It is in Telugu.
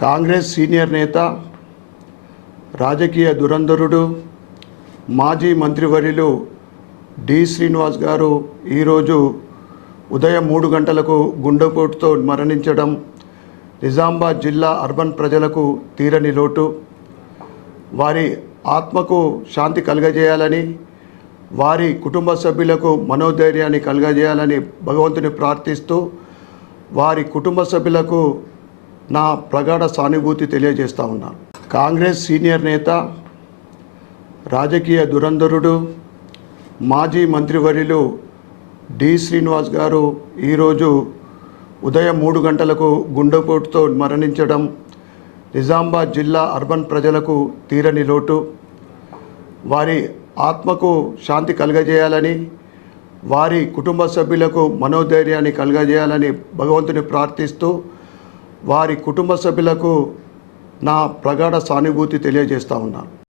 కాంగ్రెస్ సీనియర్ నేత రాజకీయ దురంధరుడు మాజీ మంత్రివర్యులు డి. శ్రీనివాస్ గారు ఈరోజు ఉదయం మూడు గంటలకు గుండెపోటుతో మరణించడం నిజామాబాద్ జిల్లా అర్బన్ ప్రజలకు తీరని లోటు. వారి ఆత్మకు శాంతి కలుగజేయాలని వారి కుటుంబ సభ్యులకు మనోధైర్యాన్ని కలుగజేయాలని భగవంతుని ప్రార్థిస్తూ వారి కుటుంబ సభ్యులకు నా ప్రగాఢ సానుభూతి తెలియజేస్తా ఉన్నాను కాంగ్రెస్ సీనియర్ నేత రాజకీయ దురంధరుడు మాజీ మంత్రివర్యులు డి. శ్రీనివాస్ గారు ఈరోజు ఉదయం మూడు గంటలకు గుండెపోటుతో మరణించడం నిజామాబాద్ జిల్లా అర్బన్ ప్రజలకు తీరని లోటు. వారి ఆత్మకు శాంతి కలుగజేయాలని వారి కుటుంబ సభ్యులకు మనోధైర్యాన్ని కలుగజేయాలని భగవంతుని ప్రార్థిస్తూ వారి కుటుంబ సభ్యులకు నా ప్రగాఢ సానుభూతి తెలియజేస్తా ఉన్నాను.